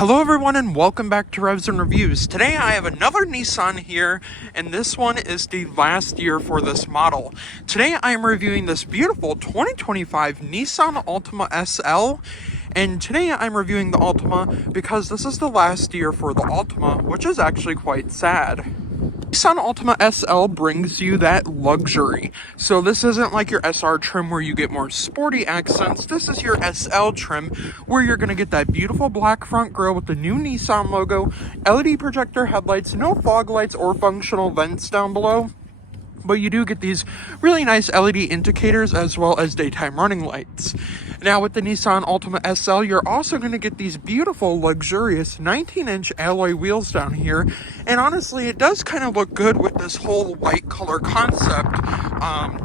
Hello everyone and welcome back to Revs and Reviews. Today I have another Nissan here, and this one is the last year for this model. Today I am reviewing this beautiful 2025 Nissan Altima SL, and today I'm reviewing the Altima because this is the last year for the Altima, which is actually quite sad. Nissan Altima SL brings you that luxury. So this isn't like your SR trim where you get more sporty accents. This is your SL trim where you're going to get that beautiful black front grille with the new Nissan logo, LED projector headlights, no fog lights or functional vents down below. But you do get these really nice LED indicators as well as daytime running lights. Now with the Nissan Altima SL, you're also going to get these beautiful, luxurious 19-inch alloy wheels down here. And honestly, it does kind of look good with this whole white color concept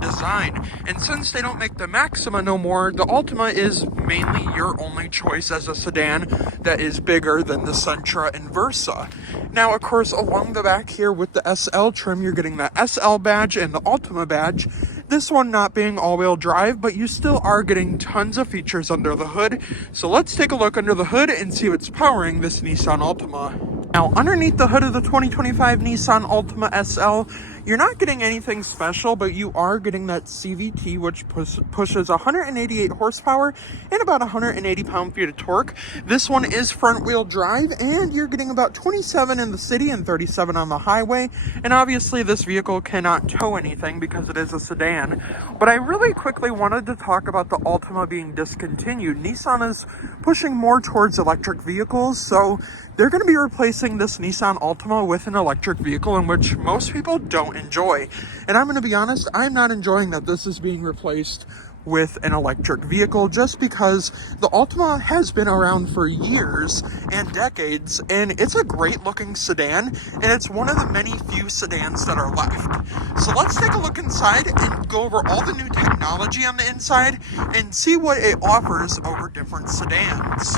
design. And since they don't make the Maxima no more, the Altima is mainly your only choice as a sedan that is bigger than the Sentra and Versa. Now, of course, along the back here with the SL trim, you're getting the SL badge and the Altima badge. This one not being all-wheel drive, but you still are getting tons of features under the hood. So let's take a look under the hood and see what's powering this Nissan Altima. Now, underneath the hood of the 2025 Nissan Altima SL, you're not getting anything special, but you are getting that CVT, which pushes 188 horsepower and about 180 pound-feet of torque. This one is front-wheel drive, and you're getting about 27 in the city and 37 on the highway. And obviously, this vehicle cannot tow anything because it is a sedan. But I really quickly wanted to talk about the Altima being discontinued. Nissan is pushing more towards electric vehicles, so they're going to be replacing this Nissan Altima with an electric vehicle, in which most people don't enjoy. And I'm going to be honest, I'm not enjoying that this is being replaced with an electric vehicle, just because the Altima has been around for years and decades, and it's a great looking sedan, and it's one of the many few sedans that are left. So let's take a look inside and go over all the new technology on the inside and see what it offers over different sedans.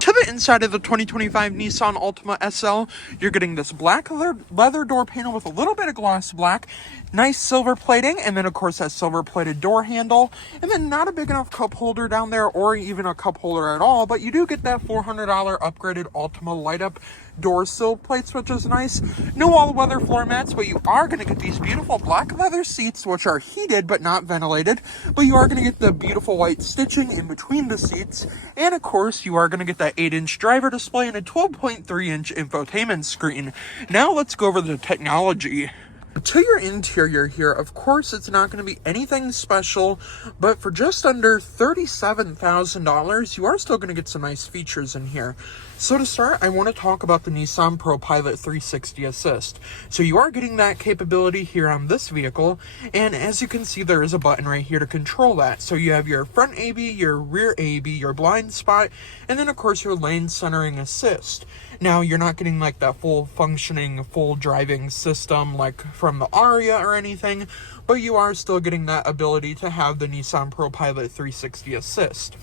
To the inside of the 2025 Nissan Altima SL, you're getting this black leather door panel with a little bit of gloss black, nice silver plating, and then of course that silver plated door handle, and then not a big enough cup holder down there or even a cup holder at all, but you do get that $400 upgraded Altima light up door sill plates, which is nice. No all-weather floor mats, but you are going to get these beautiful black leather seats, which are heated but not ventilated, but you are going to get the beautiful white stitching in between the seats, and of course you are going to get that 8-inch driver display and a 12.3-inch infotainment screen. Now let's go over the technology. To your interior here, of course, it's not going to be anything special, but for just under $37,000, you are still going to get some nice features in here. So to start, I want to talk about the Nissan ProPilot 360 Assist. So you are getting that capability here on this vehicle, and as you can see, there is a button right here to control that. So you have your front AB, your rear AB, your blind spot, and then of course your lane centering assist. Now, you're not getting like that full functioning, full driving system like from the Aria or anything, but you are still getting that ability to have the Nissan ProPilot 360 Assist.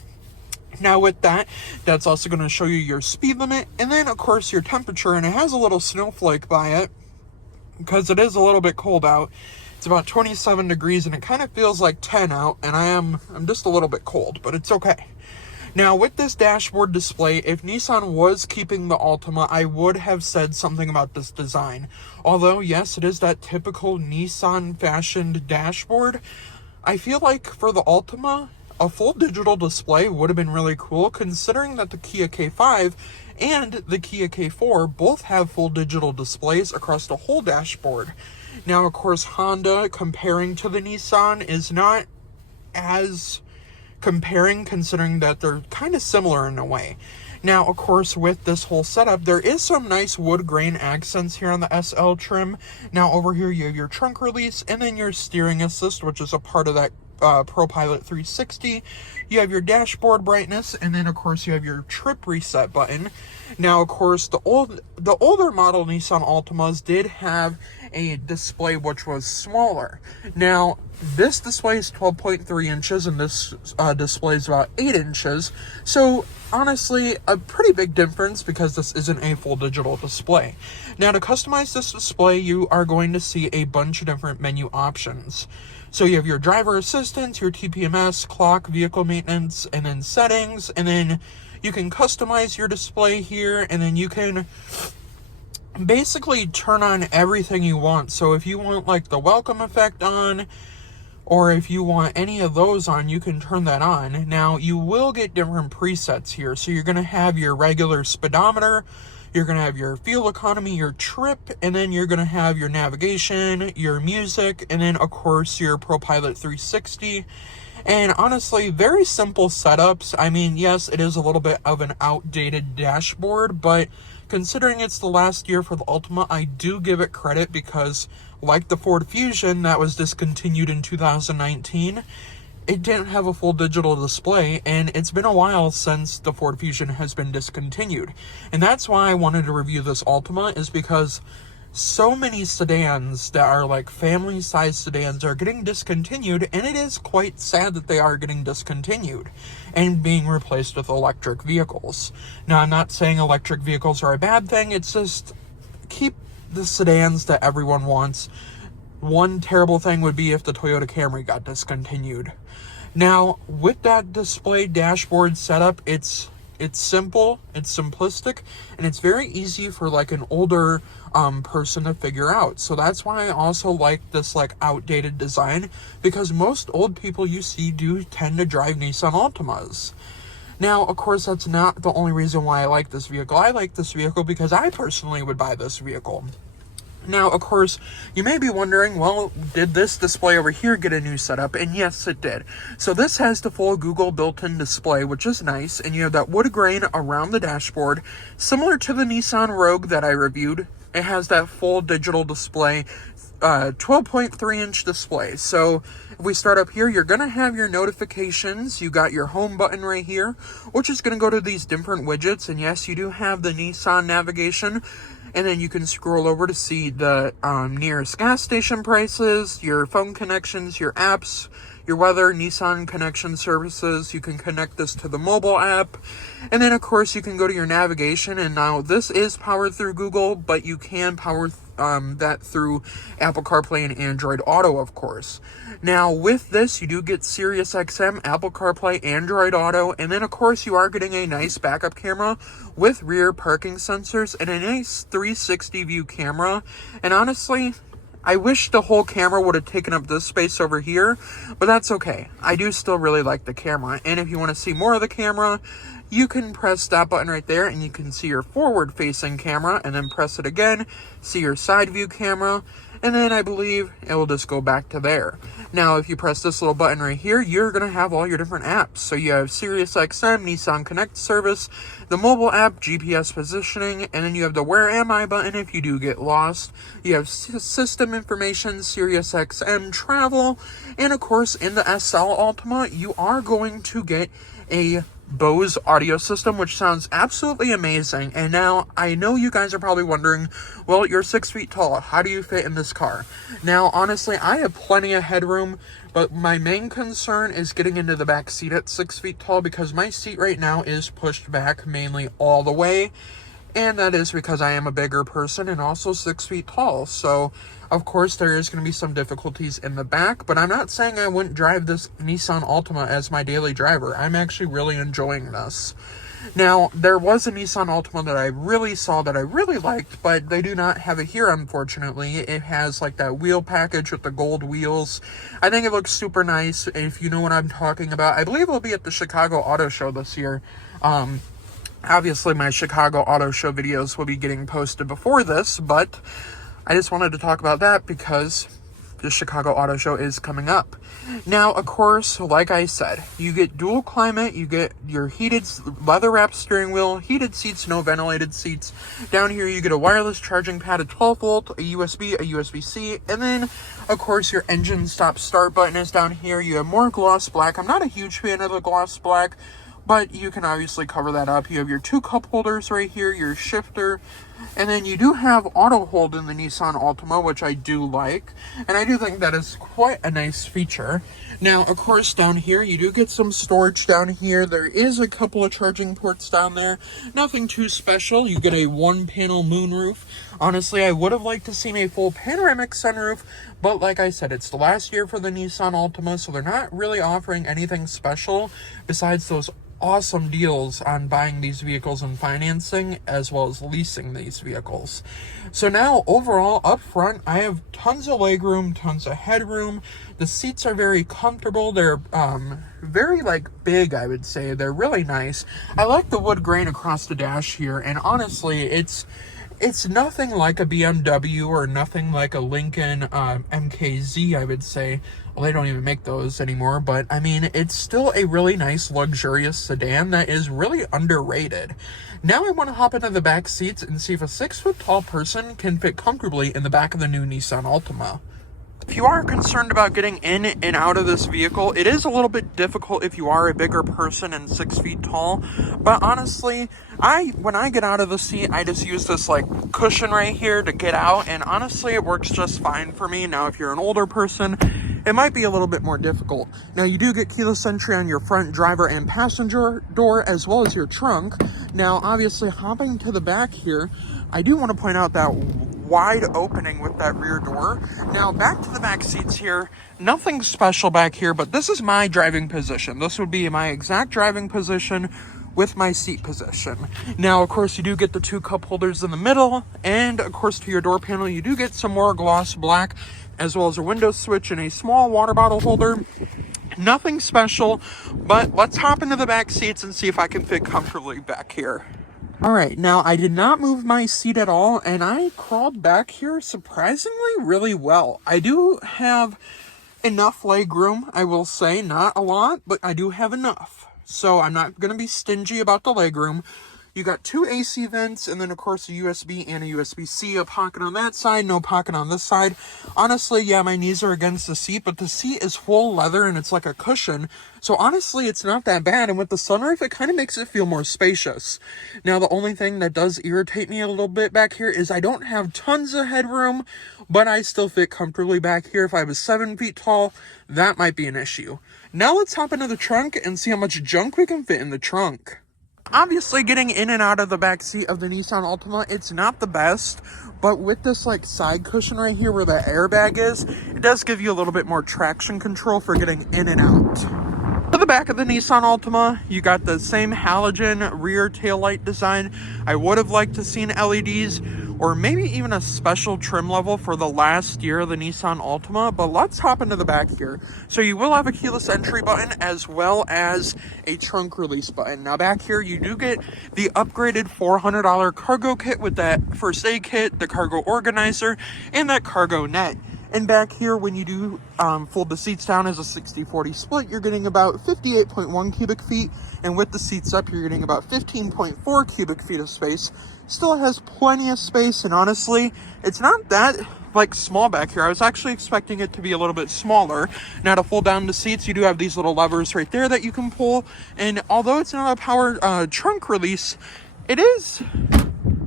Now with that, that's also going to show you your speed limit, and then of course your temperature, and it has a little snowflake by it because it is a little bit cold out. It's about 27 degrees and it kind of feels like 10 out, and I'm just a little bit cold, but it's okay. Now, with this dashboard display, if Nissan was keeping the Altima, I would have said something about this design. Although, yes, it is that typical Nissan-fashioned dashboard, I feel like for the Altima, a full digital display would have been really cool, considering that the Kia K5 and the Kia K4 both have full digital displays across the whole dashboard. Now, of course, Honda, comparing to the Nissan, is not as comparing, considering that they're kind of similar in a way. Now, of course, with this whole setup, there is some nice wood grain accents here on the SL trim. Now, over here, you have your trunk release and then your steering assist, which is a part of that ProPilot 360. You have your dashboard brightness, and then, of course, you have your trip reset button. Now, of course, the older model Nissan Altimas did have a display which was smaller. Now, this display is 12.3 inches, and this display is about 8 inches. So, honestly, a pretty big difference because this isn't a full digital display. Now, to customize this display, you are going to see a bunch of different menu options. So you have your driver assistance, your TPMS, clock, vehicle maintenance, and then settings, and then You can customize your display here, and then you can basically turn on everything you want. So if you want like the welcome effect on, or if you want any of those on, you can turn that on. Now, you will get different presets here. So you're going to have your regular speedometer, you're going to have your fuel economy, your trip, and then you're going to have your navigation, your music, and then, of course, your ProPilot 360. And honestly, very simple setups. I mean, yes, it is a little bit of an outdated dashboard, but considering it's the last year for the Altima, I do give it credit because, like the Ford Fusion that was discontinued in 2019, it didn't have a full digital display, and it's been a while since the Ford Fusion has been discontinued. And that's why I wanted to review this Altima, is because so many sedans that are like family-sized sedans are getting discontinued, and it is quite sad that they are getting discontinued and being replaced with electric vehicles. Now, I'm not saying electric vehicles are a bad thing, it's just keep the sedans that everyone wants. One terrible thing would be if the Toyota Camry got discontinued. Now, with that display dashboard setup, it's simple, it's simplistic, and it's very easy for like an older person to figure out. So that's why I also like this like outdated design, because most old people you see do tend to drive Nissan Altimas. Now, of course, that's not the only reason why I like this vehicle. I like this vehicle because I personally would buy this vehicle. Now, of course, you may be wondering, well, did this display over here get a new setup? And yes, it did. So this has the full Google built-in display, which is nice, and you have that wood grain around the dashboard, similar to the Nissan Rogue that I reviewed. It has that full digital display, 12.3-inch display. So if we start up here, you're going to have your notifications. You got your home button right here, which is going to go to these different widgets. And yes, you do have the Nissan navigation. And then you can scroll over to see the nearest gas station prices, your phone connections, your apps, your weather, Nissan connection services. You can connect this to the mobile app. And then, of course, you can go to your navigation. And now this is powered through Google, but you can power that through Apple CarPlay and Android Auto, of course. Now, with this, you do get Sirius XM, Apple CarPlay, Android Auto, and then, of course, you are getting a nice backup camera with rear parking sensors and a nice 360 view camera. And honestly, I wish the whole camera would have taken up this space over here, but that's okay. I do still really like the camera. And if you want to see more of the camera, you can press that button right there and you can see your forward-facing camera, and then press it again, see your side view camera, and then I believe it will just go back to there. Now, if you press this little button right here, you're going to have all your different apps. So you have Sirius XM, Nissan Connect service, the mobile app, GPS positioning, and then you have the Where Am I button if you do get lost. You have system information, Sirius XM, travel, and of course, in the SL Altima, you are going to get a Bose audio system, which sounds absolutely amazing. And now, I know you guys are probably wondering, well, you're 6 feet tall. How do you fit in this car? Now, honestly, I have plenty of headroom, but my main concern is getting into the back seat at 6 feet tall, because my seat right now is pushed back mainly all the way. And that is because I am a bigger person and also 6 feet tall. So, of course, there is going to be some difficulties in the back, but I'm not saying I wouldn't drive this Nissan Altima as my daily driver. I'm actually really enjoying this. Now, there was a Nissan Altima that I really saw that I really liked, but they do not have it here, unfortunately. It has like that wheel package with the gold wheels. I think it looks super nice, if you know what I'm talking about. I believe it'll be at the Chicago Auto Show this year. Obviously, my Chicago Auto Show videos will be getting posted before this, but I just wanted to talk about that because the Chicago Auto Show is coming up. Now, of course, like I said, you get dual climate, you get your heated leather-wrapped steering wheel, heated seats, no ventilated seats. Down here, you get a wireless charging pad, a 12-volt, a USB, a USB-C, and then, of course, your engine stop-start button is down here. You have more gloss black. I'm not a huge fan of the gloss black, but you can obviously cover that up. You have your 2 cup holders right here, your shifter, and then you do have auto hold in the Nissan Altima, which I do like, and I do think that is quite a nice feature. Now, of course, down here, you do get some storage down here. There is a couple of charging ports down there. Nothing too special. You get a 1-panel moonroof. Honestly, I would have liked to seen a full panoramic sunroof, but like I said, it's the last year for the Nissan Altima, so they're not really offering anything special besides those awesome deals on buying these vehicles and financing, as well as leasing these vehicles. So now, overall, up front, I have tons of legroom, tons of headroom. The seats are very comfortable. They're very, big, I would say. They're really nice. I like the wood grain across the dash here, and honestly, it's nothing like a BMW or nothing like a Lincoln MKZ, I would say. Well, they don't even make those anymore, but I mean, it's still a really nice, luxurious sedan that is really underrated. Now I want to hop into the back seats and see if a 6-foot tall person can fit comfortably in the back of the new Nissan Altima. If you are concerned about getting in and out of this vehicle, it is a little bit difficult if you are a bigger person and 6 feet tall. But honestly, when I get out of the seat, I just use this cushion right here to get out. And honestly, it works just fine for me. Now, if you're an older person, it might be a little bit more difficult. Now, you do get keyless entry on your front driver and passenger door, as well as your trunk. Now, obviously, hopping to the back here, I do want to point out that wide opening with that rear door. Now, back to the back seats here. Nothing special back here, but this is my driving position. This would be my exact driving position with my seat position. Now, of course, you do get the 2 cup holders in the middle, and of course, to your door panel, you do get some more gloss black, as well as a window switch and a small water bottle holder. Nothing special, but let's hop into the back seats and see if I can fit comfortably back here. All right, now I did not move my seat at all, and I crawled back here surprisingly really well. I do have enough leg room, I will say, not a lot, but I do have enough. So I'm not going to be stingy about the leg room. You got 2 AC vents, and then of course a USB and a USB-C, a pocket on that side, no pocket on this side. Honestly, yeah, my knees are against the seat, but the seat is full leather and it's like a cushion. So honestly, it's not that bad, and with the sunroof, it kind of makes it feel more spacious. Now, the only thing that does irritate me a little bit back here is I don't have tons of headroom, but I still fit comfortably back here. If I was 7 feet tall, that might be an issue. Now let's hop into the trunk and see how much junk we can fit in the trunk. Obviously, getting in and out of the back seat of the Nissan Altima, it's not the best, but with this side cushion right here where the airbag is, it does give you a little bit more traction control for getting in and out. To the back of the Nissan Altima, you got the same halogen rear taillight design. I would have liked to seen LEDs or maybe even a special trim level for the last year of the Nissan Altima, but let's hop into the back here. So you will have a keyless entry button as well as a trunk release button. Now back here, you do get the upgraded $400 cargo kit with that first aid kit, the cargo organizer, and that cargo net. And back here, when you do fold the seats down as a 60-40 split, you're getting about 58.1 cubic feet. And with the seats up, you're getting about 15.4 cubic feet of space. Still has plenty of space, and honestly, it's not that small back here. I was actually expecting it to be a little bit smaller. Now, to fold down the seats, you do have these little levers right there that you can pull. And although it's not a power trunk release, it is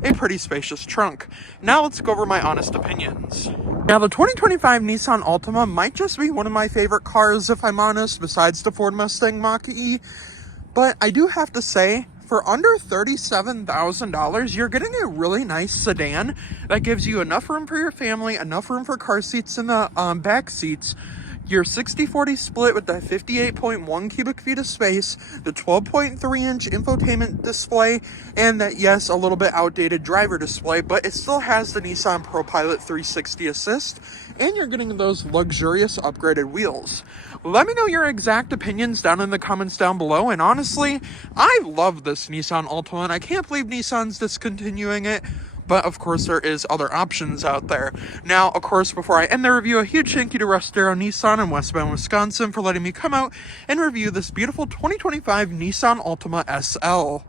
a pretty spacious trunk. Now let's go over my honest opinions. Now, the 2025 Nissan Altima might just be one of my favorite cars, if I'm honest, besides the Ford Mustang Mach-E. But I do have to say, for under $37,000, you're getting a really nice sedan that gives you enough room for your family, enough room for car seats in the back seats. Your 60-40 split with the 58.1 cubic feet of space, the 12.3-inch infotainment display, and that, yes, a little bit outdated driver display, but it still has the Nissan ProPilot 360 Assist, and you're getting those luxurious upgraded wheels. Let me know your exact opinions down in the comments down below, and honestly, I love this Nissan Altima, and I can't believe Nissan's discontinuing it. But of course, there is other options out there. Now, of course, before I end the review, a huge thank you to Russ, Darrow, Nissan in West Bend, Wisconsin for letting me come out and review this beautiful 2025 Nissan Altima SL.